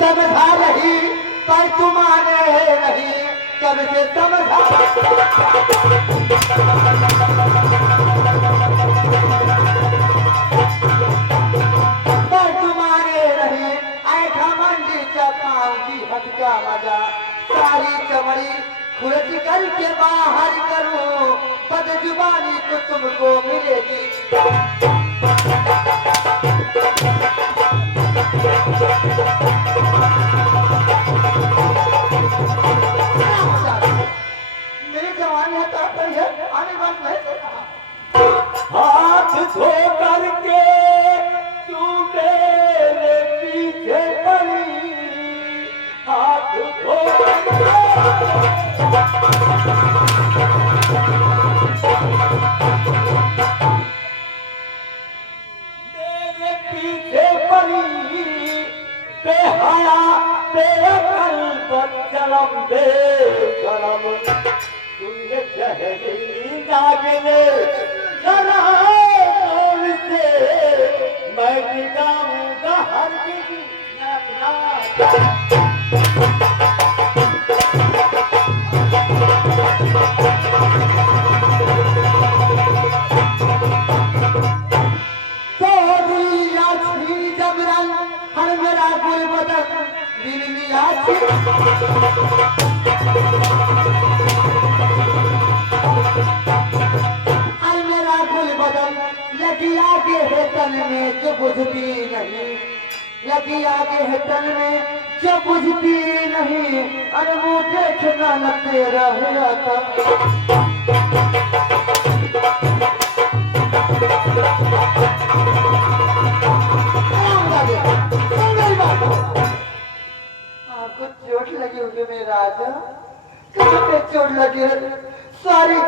समझा रही पर तुम्हारे नहीं, कब से समझा पर तुम्हारे नहीं। ऐठा मंडी चपान की हद का मजा, सारी चमड़ी खुरच करके बाहर करूं, बद जुबानी तो तुमको मिलेगी। मेरी जवानी है तो है, आने बात नहीं। हाथ धो करके तू मेरे पीछे पड़ी, हाथ धो मेरे पीछे पड़ी, बेहया बेअकल बदचलम बेशरम, तुझे जहरी नागिने से मैं दिखाऊंगा हर किसी जबरन हर मेरा गुल बदन दिल मिया लगी आगे है तन में जो बुझती नहीं, लगी आगे है तन में जो बुझती नहीं, अनमूठे ठिकाना तेरा है आता। आपको चोट लगी होगी मेरे राजा, कहीं पे चोट लगी है। सॉरी,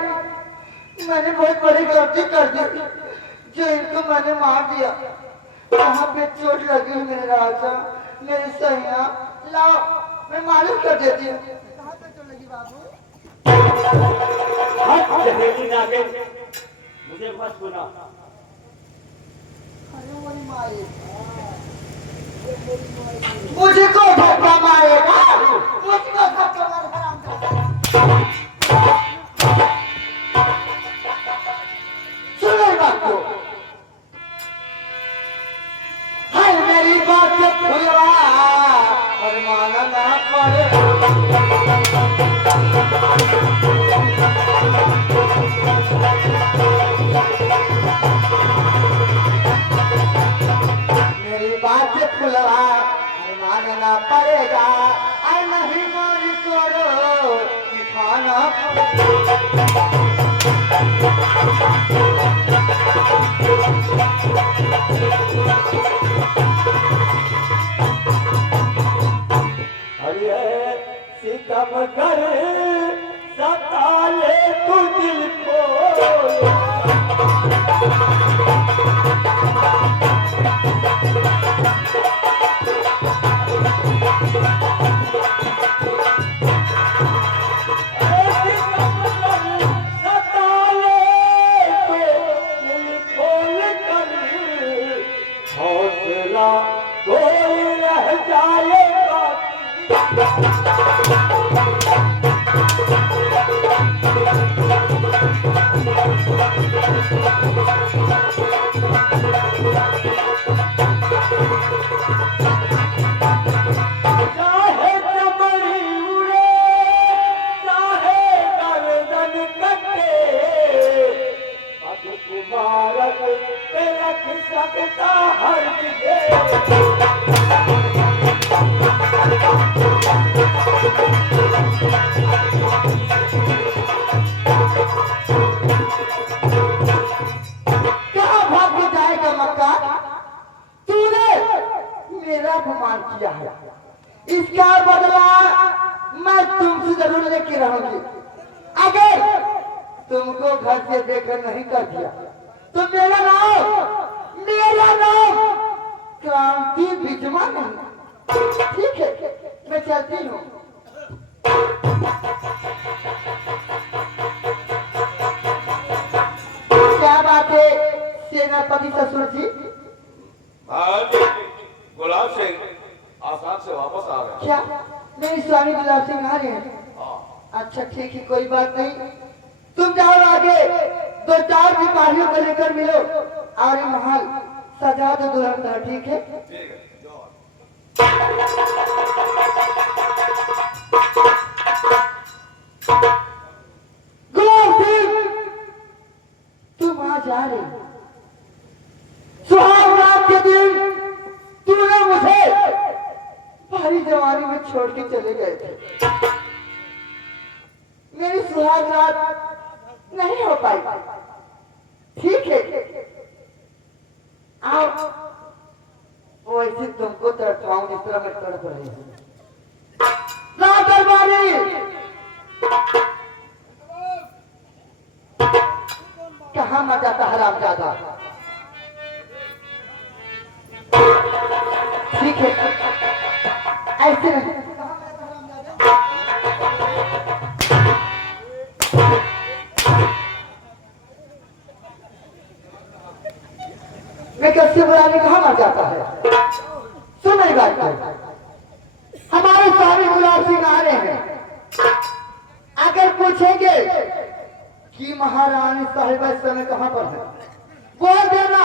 मैंने बहुत बड़ी गलती कर दी जो इनको मैंने मार दिया। कहाँ पे चोट लगी मेरे राजा, मेरी सैया, लाओ मैं मालूम कर देती हूँ। कहाँ पे चोट लगी बाबू? जहरीली नागिन, मुझे मत सुना। मुझको धक्का मारेगा, मुझको धक्का मारेगा। सुनो बात को, हाय मेरी बात से खुलवा और माना ना पड़े। मेरी बात से खुलवा और मानना पड़ेगा, नहीं मानी करो दिखाना। अरे सितम कर सता ले तू दिल को, हौसला कोई रह जाएगा। चाहे चमड़ी उड़े, चाहे गर्दन कटे, अब कुमारक पे रख सकता हर क्या भाग जाएगा मक्का? तूने मेरा अपमान किया है, इसका बदला मैं तुमसे जरूर लेके रहूंगी। अगर तुमको घर से बेघर नहीं कर दिया तो मेरा नाम क्रांति बिजमा नहीं। ठीक है, मैं चलती हूँ। क्या बात है सेनापति ससुर जी? गुलाब सिंह, आसाम से वापस आ गए। क्या मेरी स्वामी गुलाब सिंह आ रहे हैं? हाँ। अच्छा ठीक है, कोई बात नहीं। तुम जाओ आगे, दो चार सिपाहियों को लेकर मिलो और ये महल सजा दो दुल्हन का, ठीक है? ठीक है, जाओ। गुलाब सिंह, तुम आ जा रहे हो। सुहाग रात के दिन तूने मुझे भारी जवानी में छोड़ के चले गए थे। मेरी सुहाग रात नहीं हो पाई, ठीक है? आओ, वैसे तुमको तड़पाऊं जिस तरह मैं तड़प रही हूँ। रात दरबारी, कहाँ मजा था हरामजादा? ठीक है, ऐसे नहीं। मैं कैसे बुलाने कहाँ मर जाता है? सुन मेरी बात कर, हमारे स्वामी गुलाब सिंह आ रहे हैं। अगर पूछेंगे कि महारानी साहिबा इस समय कहाँ पर है, बोल देना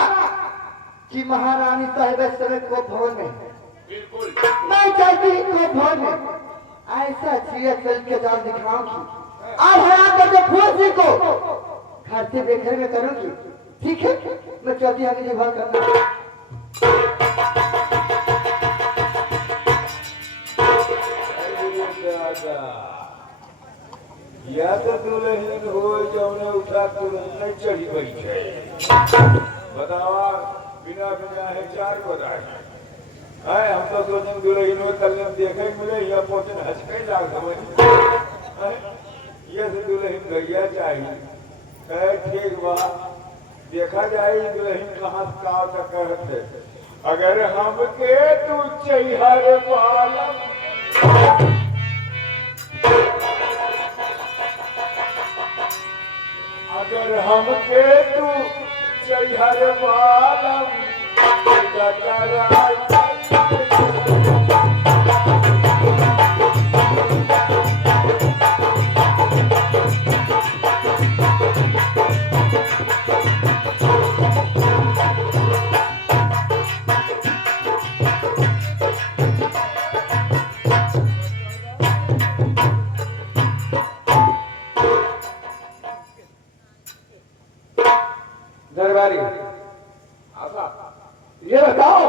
कि महारानी साहिबा इस समय को भवन में है। बिल्कुल। मैं चाहती हूँ को भवन में ऐसा जिया चल के जान दिखाऊंगी और हरा करके फूसी को घर से बेघर में करूंगी, ठीक है? मैं चाहती हूँ कि बात करना। या तो दुल्हन हो जौने उठा तुरंत चढ़ी गई है। बतावा बिना बिना है चार बदाई है। हम तो सोचें दुल्हन में कल देखे मिले या पहुंचन हंस के लाग समझ ये से दुल्हन गैया चाहिए है। ठीक बा, देखा जाए दुल्हन कहाँ का तक कहते। अगर हमके तू चाहिए पालम अगर हमके तू चाहिए पालम दरबारी, आशा ये बताओ,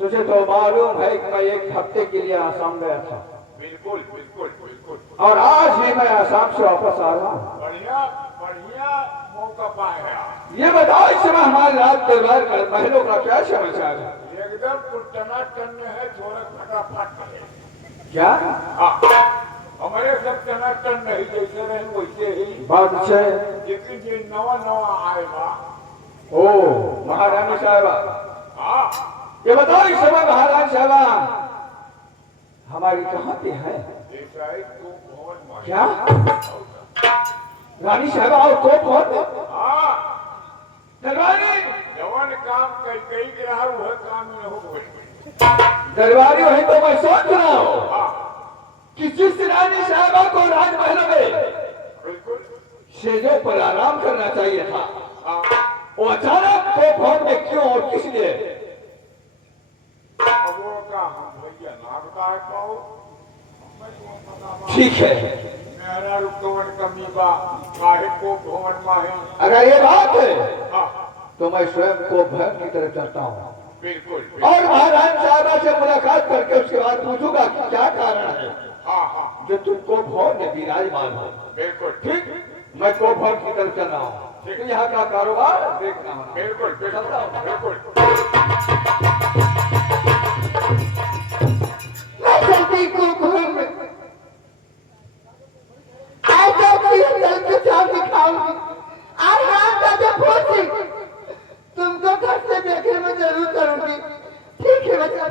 तुझे तो मालूम है कि मैं एक हफ्ते के लिए आसाम गया था बिल्कुल बिल्कुल बिल्कुल। और आज ही मैं आसाम से वापस आ रहा हूँ। बढ़िया बढ़िया मौका पाया। ये बताओ इस समय हमारे राज दरबार का महलों का क्या समाचार है? एकदम टनाटन में है, थोड़ा फटाफट है। क्या हाँ, हमारे सब टनाटन नहीं जैसे रहे वैसे ही। बात अच्छा है। लेकिन ये नवा नवा आएगा। ओ महारानी साहिबा, हाँ, ये बताओ इस समय महारानी साहिबा हमारी कहाँ पे है? ऐसा ही तो भवन में। क्या रानी साहिबा और को कौन? हाँ, दरबारी, जवान काम कई रहा वह काम में हो गई। दरबारी वही तो मैं सोच रहा हूँ हाँ, कि जिस रानी साहिबा को राजमहल में बिल्कुल। शेजों पर आराम करना चाहिए था, हाँ, वो अचानक को भवन में क्यों और किस लिए? अब वो का हम भैया नागता है पाओ। ठीक है, मेरा रुकवन कमी बा काहे को भवन माहे। अगर ये बात है हाँ, तो मैं स्वयं को भवन की तरफ चलता हूँ बिल्कुल और महारानी साहिबा से मुलाकात करके उसके बाद पूछूंगा कि क्या कारण है हाँ हाँ, जो तुमको भवन में विराजमान हो। बिल्कुल ठीक, मैं को भवन की तरफ चल रहा हूँ, तो यहाँ का कारोबार देखना होगा। बिल्कुल चलता हूँ। बिल्कुल। मैं चलती को भवन में ऐसा कोई चल के चाल दिखाऊंगी और रात का जो फूसी तुमको घर से देखने में जरूर करूंगी, ठीक है बच्चा?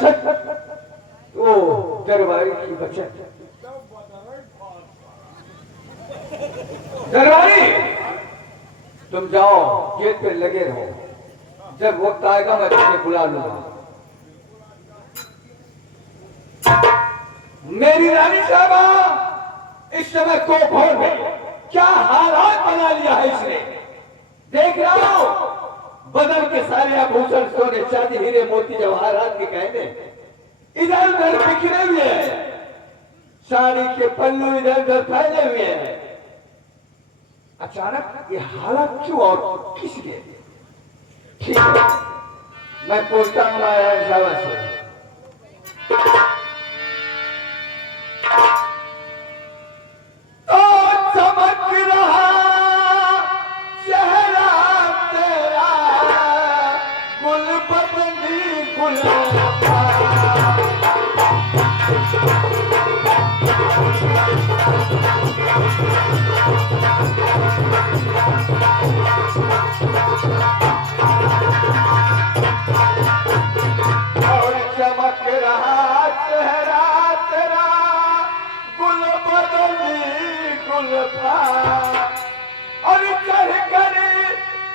सच तो दरबारी की बचत। दरबारी तुम जाओ गेट पे लगे रहो, जब वक्त आएगा मैं तुम्हें बुला लूंगा। मेरी रानी साहबा इस समय कोफर में क्या हालात बना लिया है इसने। देख रहा हो बदल के सारे आभूषण सोने चांदी हीरे मोती जवाहरात के गहने इधर उधर बिखरे हुए हैं, साड़ी के पल्लू इधर उधर फैले हुए हैं। अचानक ये हालत क्यों और किस लिए? ठीक है मैं पूछता हूँ रानी साहबा से। और चढ़ कर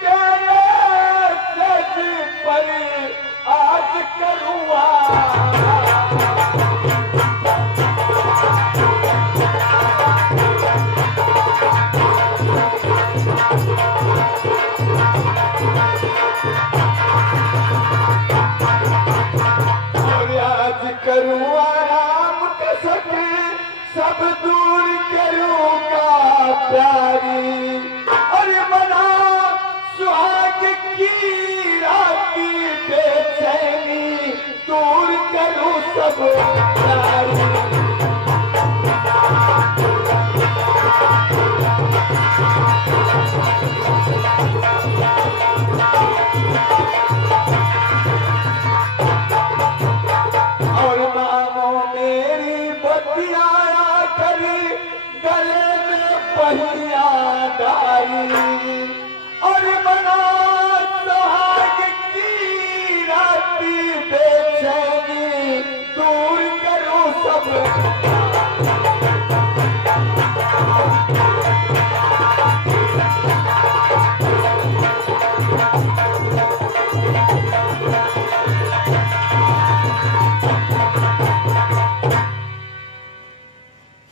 तेरे सज पर आज करूँगा। और आज करूँगा राम कसक सब दूर करूँगा प्यारी। और मना सुहाग की राती बेचैनी दूर करूँ सब प्यारी। और मानो मेरी बतिया करी गले में पहिया डाली। और मना सुहाग की राती बेचैनी दूर करूँ सब।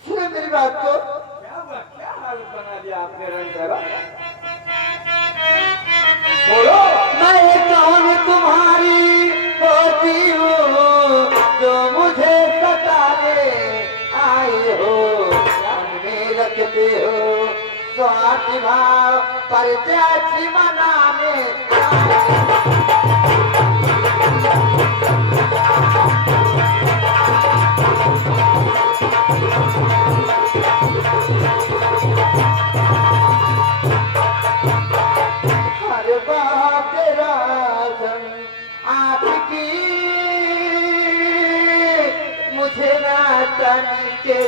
सुने मेरी बात को। क्या हालत बना दिया आपने रानी साहबा? बोलो। मैं कौन तुम्हारी होती हूँ जो मुझे सताने आए हो। ध्यान में रखते हो स्वार्थ भाव पर जैसी मनाने आए हो। हर बात राजन आपकी मुझे ना तन के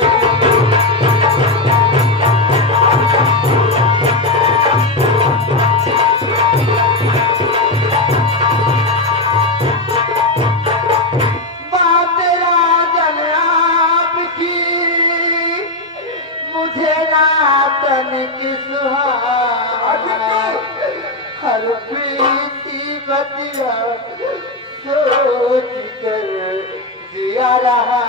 बात राजन आपकी मुझे ना तन की सुहाना। हर प्रीति बतिया सोच कर जिया रहा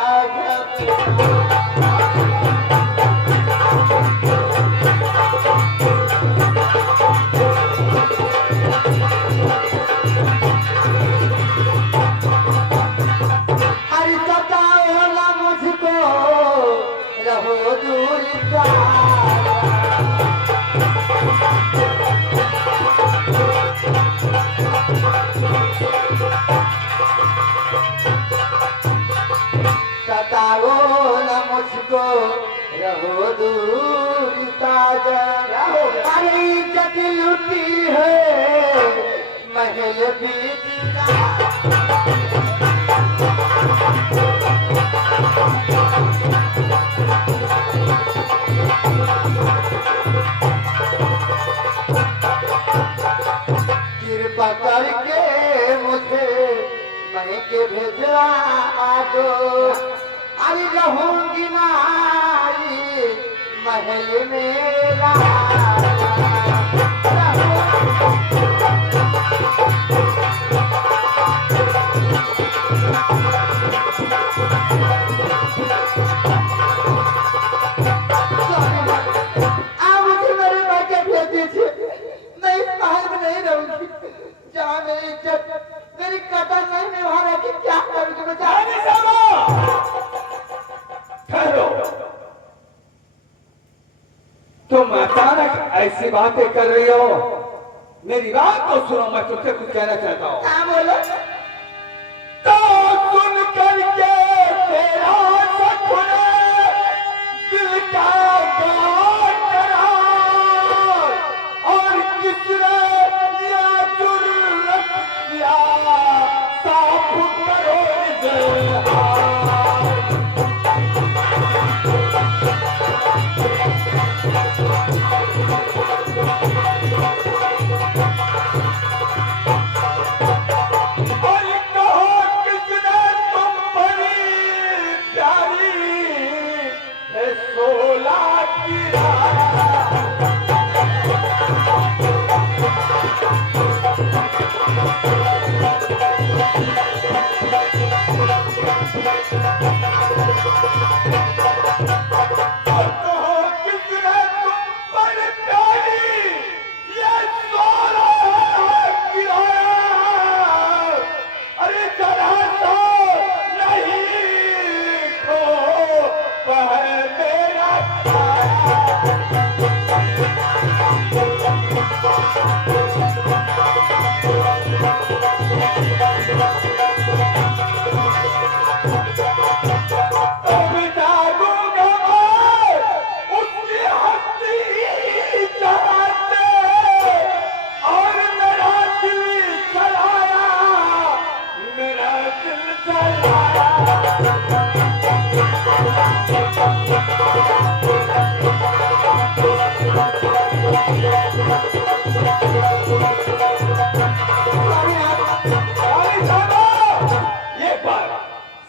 हर सताओ ना मुझको रहो दूर सा। सताओ न मुझको रहो दूर ताजा। अरे इज्जत लुटी है महल बीत कृपा करके मुझे मैं के भेजवा दो, अरे रहूंगी नारी महल मेरा। जहाँ मेरी इज्जत मेरी कदर नहीं निभा रही, क्या करूँगी मैं? ठहरो, तुम अचानक ऐसी बातें कर रही हो। मेरी बात तो सुनो, मैं तुमसे कुछ कहना चाहता हूँ। क्या बोलो? तो सुन करके तेरा सपना दिल का गाँव करा, और किसने ये जुर्रत किया साफ करो इजहार।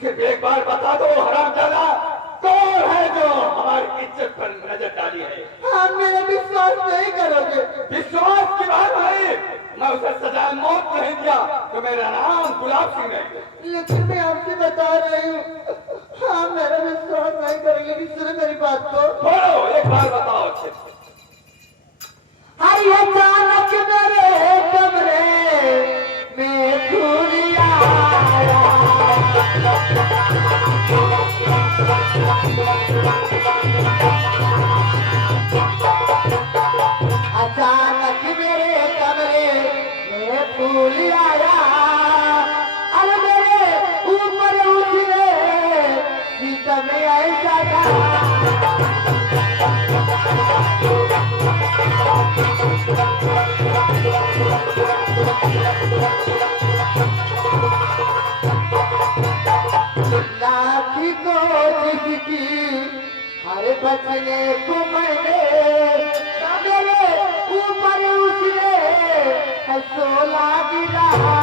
सिर्फ एक बार बता दो हरामजादा, कौन है जो हमारी इज्जत पर नजर डाली है? आप मेरा विश्वास नहीं करोगे। विश्वास की बात है, मैं उसे सजा मौत नहीं दिया तो मेरा नाम गुलाब सिंह है। लेकिन मैं आपसे बता रही हूँ, आप मेरा विश्वास नहीं करोगे। कि सुनो मेरी बात को। बोलो, एक बार बताओ। अरे अचानक मेरे कमरे में खून आया, अचानक मेरे कमरे में फूल आया, अरे मेरे ऊपर उसने सीतम ऐसा कहा। लाठी को जिसकी हर बचने को मैंने, मेरे ऊपर उसने है 16 गिराया।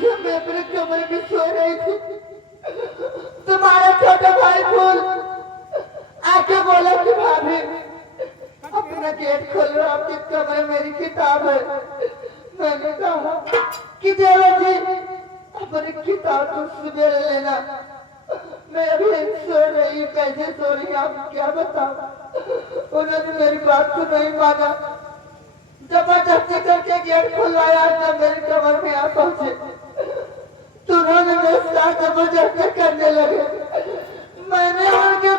जब मैं अपने कमरे में सो रही थी, तुम्हारा छोटा भाई फूल आके बोला कि भाभी अपना गेट खोलो, आपके कमरे मेरी किताब है। मैंने कहा कि देवर जी अपनी किताब तो सुबह लेना, मैं अभी सो रही, कैसे सो रही आप क्या बताओ। उन्होंने मेरी बात को नहीं माना, जबरदस्ती करके गेट खुलवाया। जब मेरे कमर में आ पहुंचे तो उन्होंने मेरे साथ जबरदस्ती करने लगे। मैंने उनके